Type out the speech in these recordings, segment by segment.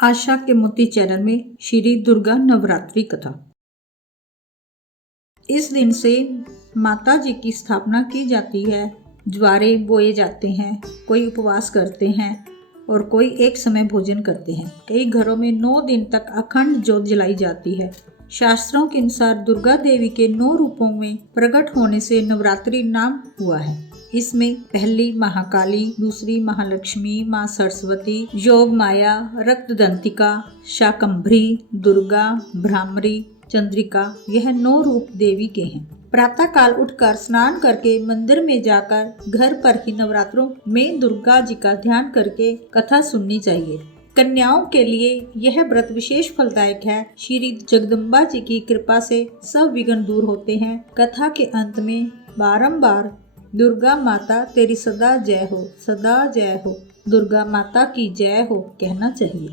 आशा के मोती चैनल में श्री दुर्गा नवरात्रि कथा। इस दिन से माता जी की स्थापना की जाती है। ज्वारे बोए जाते हैं, कोई उपवास करते हैं और कोई एक समय भोजन करते हैं। कई घरों में 9 दिन तक अखंड ज्योत जलाई जाती है। शास्त्रों के अनुसार दुर्गा देवी के 9 रूपों में प्रकट होने से नवरात्रि नाम हुआ है। इसमें पहली महाकाली, दूसरी महालक्ष्मी, माँ सरस्वती, योग माया, रक्तदंतिका, शाकंभरी, दुर्गा, भ्रामरी, चंद्रिका, यह 9 रूप देवी के हैं। प्रातः काल उठकर स्नान करके मंदिर में जाकर घर पर ही नवरात्रों में दुर्गा जी का ध्यान करके कथा सुननी चाहिए। कन्याओं के लिए यह व्रत विशेष फलदायक है। श्री जगदम्बा जी की कृपा से सब विघ्न दूर होते हैं। कथा के अंत में बारंबार दुर्गा माता तेरी सदा जय हो, सदा जय हो, दुर्गा माता की जय हो कहना चाहिए।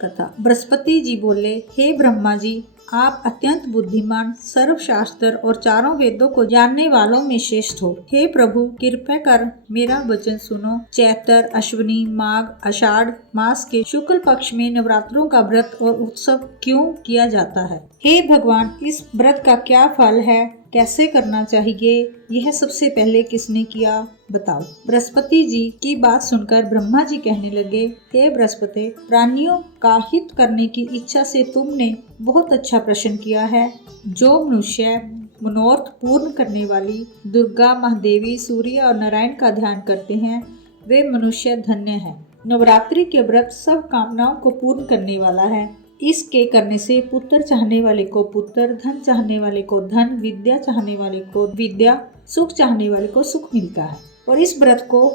कथा। बृहस्पति जी बोले, हे ब्रह्मा जी, आप अत्यंत बुद्धिमान, सर्वशास्त्र और चारों वेदों को जानने वालों में श्रेष्ठ हो। हे प्रभु, कृपया कर मेरा वचन सुनो। चैत्र, अश्विनी, माघ, आषाढ़ मास के शुक्ल पक्ष में नवरात्रों का व्रत और उत्सव क्यों किया जाता है? हे भगवान, इस व्रत का क्या फल है? कैसे करना चाहिए? यह सबसे पहले किसने किया? बताओ। बृहस्पति जी की बात सुनकर ब्रह्मा जी कहने लगे, हे बृहस्पति, प्राणियों का हित करने की इच्छा से तुमने बहुत अच्छा प्रश्न किया है। जो मनुष्य मनोरथ पूर्ण करने वाली दुर्गा महादेवी, सूर्य और नारायण का ध्यान करते हैं, वे मनुष्य धन्य है। नवरात्रि के व्रत सब कामनाओं को पूर्ण करने वाला है। इसके करने से पुत्र चाहने वाले को पुत्र, धन चाहने वाले को धन, विद्या चाहने वाले को विद्या, सुख चाहने वाले को सुख मिलता है। और इस व्रत को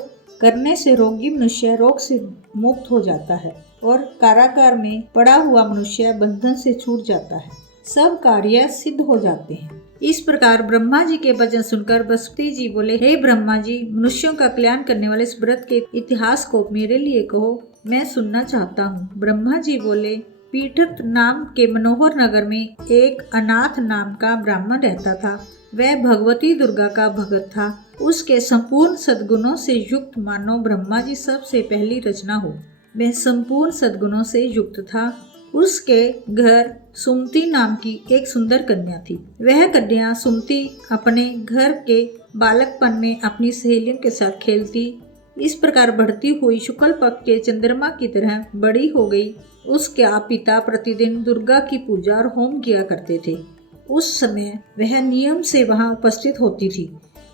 करने से रोगी मनुष्य रोग से मुक्त हो जाता है और कारागार में पड़ा हुआ मनुष्य बंधन से छूट जाता है। सब कार्य सिद्ध हो जाते हैं। इस प्रकार ब्रह्मा जी के वचन सुनकर बृहस्पति जी बोले, हे ब्रह्मा जी, मनुष्यों का कल्याण करने वाले इस व्रत के इतिहास को मेरे लिए कहो, मैं सुनना चाहता हूँ। ब्रह्मा जी बोले, पीठत नाम के मनोहर नगर में एक अनाथ नाम का ब्राह्मण रहता था। वह भगवती दुर्गा का भगत था। उसके संपूर्ण सद्गुणों से युक्त मानो ब्रह्मा जी सबसे पहली रचना हो। वह संपूर्ण सद्गुणों से युक्त था। उसके घर सुमति नाम की एक सुंदर कन्या थी। वह कन्या सुमति अपने घर के बालकपन में अपनी सहेलियों के साथ खेलती। इस प्रकार बढ़ती हुई शुक्ल पक्ष के चंद्रमा की तरह बड़ी हो गई। उसके पिता प्रतिदिन दुर्गा की पूजा और होम किया करते थे। उस समय वह नियम से वहां उपस्थित होती थी।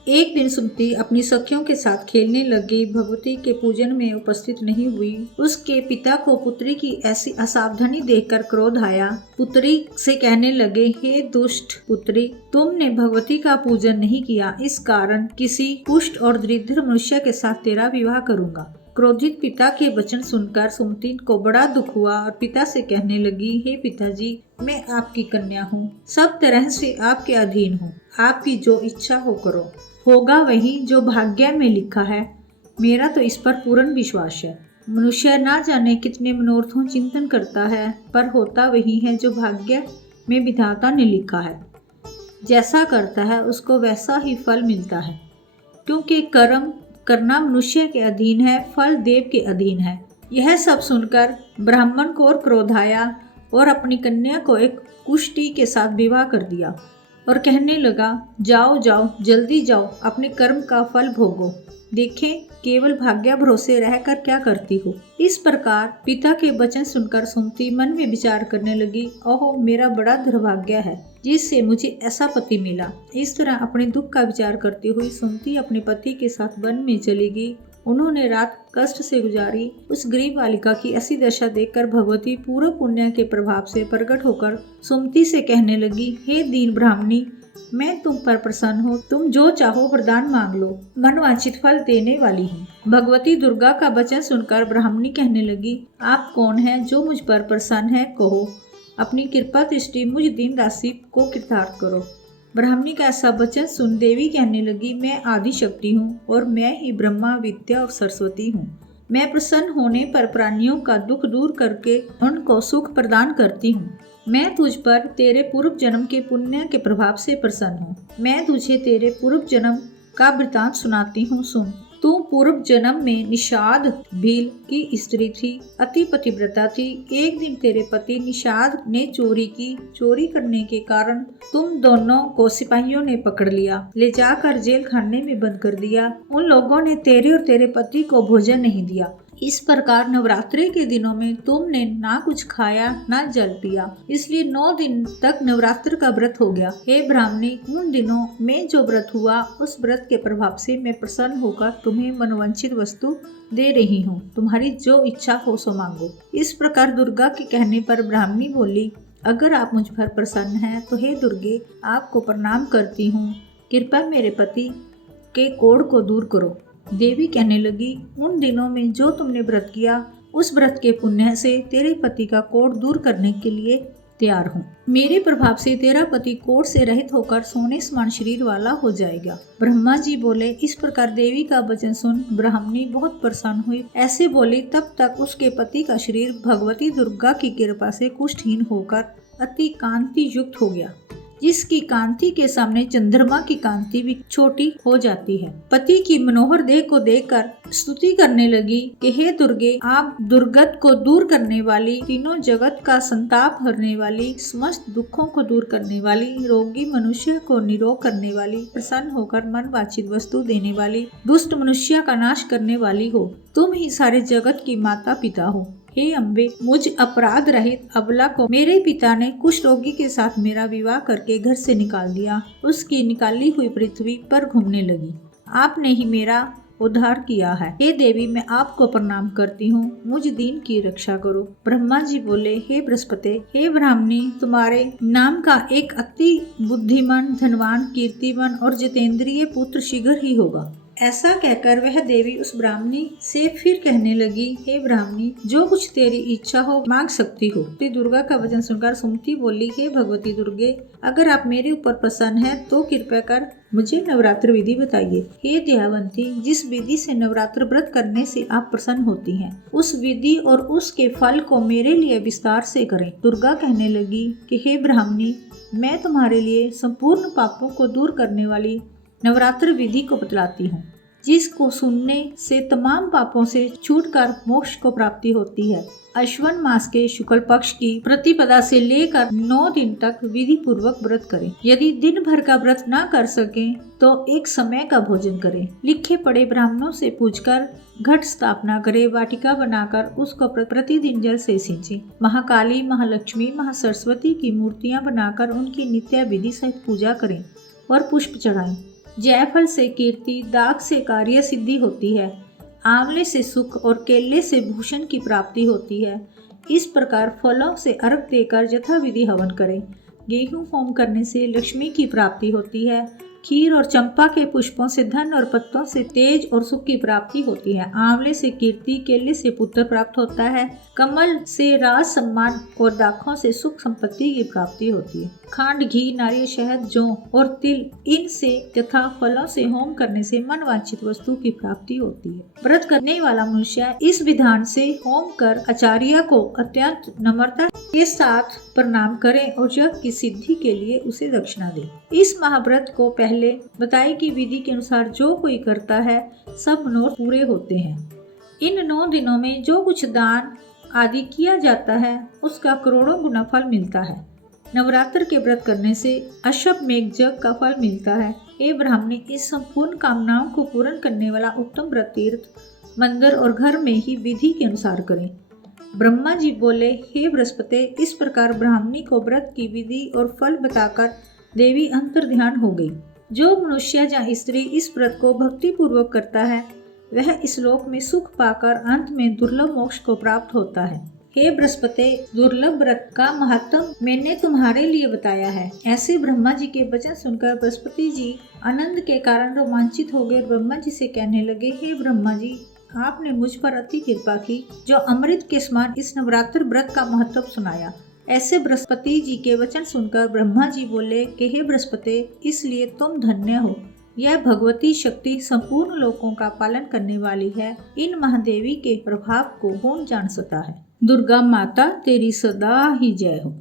एक दिन सुमति अपनी सखियों के साथ खेलने लग गई। भगवती के पूजन में उपस्थित नहीं हुई। उसके पिता को पुत्री की ऐसी असावधानी देखकर क्रोध आया। पुत्री से कहने लगे, हे दुष्ट पुत्री, तुमने भगवती का पूजन नहीं किया, इस कारण किसी पुष्ट और दरिद्र मनुष्य के साथ तेरा विवाह करूंगा। क्रोधित पिता के वचन सुनकर सुमति को बड़ा दुख हुआ और पिता से कहने लगी, हे पिताजी, मैं आपकी कन्या हूँ, सब तरह से आपके अधीन हूँ। आपकी जो इच्छा हो करो। होगा वही जो भाग्य में लिखा है। मेरा तो इस पर पूर्ण विश्वास है। मनुष्य ना जाने कितने मनोरथों चिंतन करता है, पर होता वही है जो भाग्य में विधाता ने लिखा है। जैसा करता है उसको वैसा ही फल मिलता है, क्योंकि कर्म करना मनुष्य के अधीन है, फल देव के अधीन है। यह सब सुनकर ब्राह्मण को और क्रोध आया और अपनी कन्या को एक कुष्टी के साथ विवाह कर दिया और कहने लगा, जाओ जाओ, जल्दी जाओ, अपने कर्म का फल भोगो। देखें केवल भाग्य भरोसे रहकर क्या करती हो। इस प्रकार पिता के वचन सुनकर सुमति मन में विचार करने लगी, ओहो, मेरा बड़ा दुर्भाग्य है जिससे मुझे ऐसा पति मिला। इस तरह अपने दुख का विचार करती हुई सुमति अपने पति के साथ वन में चली गई। उन्होंने रात कष्ट से गुजारी। उस गरीब बालिका की ऐसी दशा देखकर भगवती पूर्व पुण्य के प्रभाव से प्रकट होकर सुमति से कहने लगी, हे दीन ब्राह्मणी, मैं तुम पर प्रसन्न हूँ। तुम जो चाहो वरदान मांग लो, मनवांछित फल देने वाली हूँ। भगवती दुर्गा का वचन सुनकर ब्राह्मणी कहने लगी, आप कौन है जो मुझ पर प्रसन्न है? कहो, अपनी कृपा दृष्टि मुझ दीन दासी को कृतार्थ करो। ब्राह्मणी का ऐसा वचन सुन देवी कहने लगी, मैं आदि शक्ति हूँ और मैं ही ब्रह्मा, विद्या और सरस्वती हूँ। मैं प्रसन्न होने पर प्राणियों का दुख दूर करके उनको सुख प्रदान करती हूँ। मैं तुझ पर तेरे पूर्व जन्म के पुण्य के प्रभाव से प्रसन्न हूँ। मैं तुझे तेरे पूर्व जन्म का वृतांत सुनाती हूँ, सुन। तू पूर्व जन्म में निषाद भील की स्त्री थी, अति पतिव्रता थी। एक दिन तेरे पति निषाद ने चोरी की। चोरी करने के कारण तुम दोनों को सिपाहियों ने पकड़ लिया, ले जाकर जेल खाने में बंद कर दिया। उन लोगों ने तेरे और तेरे पति को भोजन नहीं दिया। इस प्रकार नवरात्रि के दिनों में तुमने ना कुछ खाया ना जल पिया, इसलिए 9 दिन तक नवरात्र का व्रत हो गया। हे ब्राह्मणी, उन दिनों में जो व्रत हुआ उस व्रत के प्रभाव से मैं प्रसन्न होकर तुम्हें मनोवांछित वस्तु दे रही हूँ। तुम्हारी जो इच्छा हो सो मांगो। इस प्रकार दुर्गा के कहने पर ब्राह्मणी बोली, अगर आप मुझ पर प्रसन्न हैं तो हे दुर्गे, आपको प्रणाम करती हूँ। कृपया मेरे पति के कोढ़ को दूर करो। देवी कहने लगी, उन दिनों में जो तुमने व्रत किया उस व्रत के पुण्य से तेरे पति का कोढ़ दूर करने के लिए तैयार हूँ। मेरे प्रभाव से तेरा पति कोढ़ से रहित होकर सोने समान शरीर वाला हो जाएगा। ब्रह्मा जी बोले। इस प्रकार देवी का वचन सुन ब्राह्मणी बहुत प्रसन्न हुई। ऐसे बोली तब तक उसके पति का शरीर भगवती दुर्गा की कृपा से कुष्ठहीन होकर अति कांति युक्त हो गया, जिसकी कांति के सामने चंद्रमा की कांति भी छोटी हो जाती है। पति की मनोहर देह को देखकर स्तुति करने लगी कि हे दुर्गे, आप दुर्गत को दूर करने वाली, तीनों जगत का संताप हरने वाली, समस्त दुखों को दूर करने वाली, रोगी मनुष्य को निरोग करने वाली, प्रसन्न होकर मन वांछित वस्तु देने वाली, दुष्ट मनुष्य का नाश करने वाली हो। तुम ही सारे जगत की माता पिता हो। हे अम्बे, मुझ अपराध रहित अबला को मेरे पिता ने कुष्ठ रोगी के साथ मेरा विवाह करके घर से निकाल दिया। उसकी निकाली हुई पृथ्वी पर घूमने लगी। आपने ही मेरा उद्धार किया है। हे देवी, मैं आपको प्रणाम करती हूँ। मुझ दीन की रक्षा करो। ब्रह्मा जी बोले, हे बृहस्पति, हे ब्राह्मणी, तुम्हारे नाम का एक अति बुद्धिमान, धनवान, कीर्तिमान और जितेंद्रिय पुत्र शीघ्र ही होगा। ऐसा कहकर वह देवी उस ब्राह्मणी से फिर कहने लगी, हे ब्राह्मणी, जो कुछ तेरी इच्छा हो मांग सकती हो। दुर्गा का वचन सुनकर सुमति बोली, हे भगवती दुर्गे, अगर आप मेरे ऊपर प्रसन्न हैं तो कृपया कर मुझे नवरात्र विधि बताइए। हे दयावंती, जिस विधि से नवरात्र व्रत करने से आप प्रसन्न होती हैं, उस विधि और उसके फल को मेरे लिए विस्तार से करें। दुर्गा कहने लगी कि हे ब्राह्मणी, मैं तुम्हारे लिए संपूर्ण पापों को दूर करने वाली नवरात्र विधि को बतलाती हूँ, जिसको सुनने से तमाम पापों से छूटकर मोक्ष को प्राप्ति होती है। अश्विन मास के शुक्ल पक्ष की प्रतिपदा से लेकर 9 दिन तक विधि पूर्वक व्रत करें। यदि दिन भर का व्रत न कर सकें तो एक समय का भोजन करें। लिखे पढ़े ब्राह्मणों से पूछकर घट स्थापना करें। वाटिका बनाकर उसको प्रतिदिन जल से सींचें। महाकाली, महालक्ष्मी, महासरस्वती की मूर्तियां बनाकर उनकी नित्य विधि सहित पूजा करें और पुष्प चढ़ाएं। जायफल से कीर्ति, दाग से कार्य सिद्धि होती है, आंवले से सुख और केले से भूषण की प्राप्ति होती है। इस प्रकार फलों से अर्घ देकर यथाविधि हवन करें। गेहूं होम करने से लक्ष्मी की प्राप्ति होती है। खीर और चंपा के पुष्पों से धन और पत्तों से तेज और सुख की प्राप्ति होती है। आंवले से कीर्ति, केले से पुत्र प्राप्त होता है। कमल से राज सम्मान और दाखों से सुख संपत्ति की प्राप्ति होती है। खांड, घी, नारियल, शहद, जौ और तिल, इनसे तथा फलों से होम करने से मन वांछित वस्तु की प्राप्ति होती है। व्रत करने वाला मनुष्य इस विधान से होम कर आचार्य को अत्यंत नम्रता के साथ प्रणाम करे और यज्ञ की सिद्धि के लिए उसे दक्षिणा दे। इस महाव्रत को पहले बताई की विधि के अनुसार जो कोई करता है सब मनोरथ पूरे होते हैं। इन 9 दिनों में जो कुछ दान आदि किया जाता है उसका करोड़ों गुना फल मिलता है। नवरात्र के व्रत करने से अश्वमेध यज्ञ का फल मिलता है। हे ब्राह्मणी, इस संपूर्ण कामनाओं को पूर्ण करने वाला उत्तम व्रत तीर्थ, मंदिर और घर में ही विधि के अनुसार करें। ब्रह्मा जी बोले, हे बृहस्पति, इस प्रकार ब्राह्मणी को व्रत की विधि और फल बताकर देवी अंतर ध्यान हो गई। जो मनुष्य या स्त्री इस व्रत को भक्ति पूर्वक करता है वह इस लोक में सुख पाकर अंत में दुर्लभ मोक्ष को प्राप्त होता है। हे बृहस्पति, दुर्लभ व्रत का महत्व मैंने तुम्हारे लिए बताया है। ऐसे ब्रह्मा जी के वचन सुनकर बृहस्पति जी आनंद के कारण रोमांचित हो गए। ब्रह्मा जी से कहने लगे, हे ब्रह्मा जी, आपने मुझ पर अति कृपा की, जो अमृत के समान इस नवरात्र व्रत का महत्व सुनाया। ऐसे बृहस्पति जी के वचन सुनकर ब्रह्मा जी बोले कि हे बृहस्पति, इसलिए तुम धन्य हो। यह भगवती शक्ति संपूर्ण लोकों का पालन करने वाली है। इन महादेवी के प्रभाव को कौन जान सकता है। दुर्गा माता तेरी सदा ही जय हो।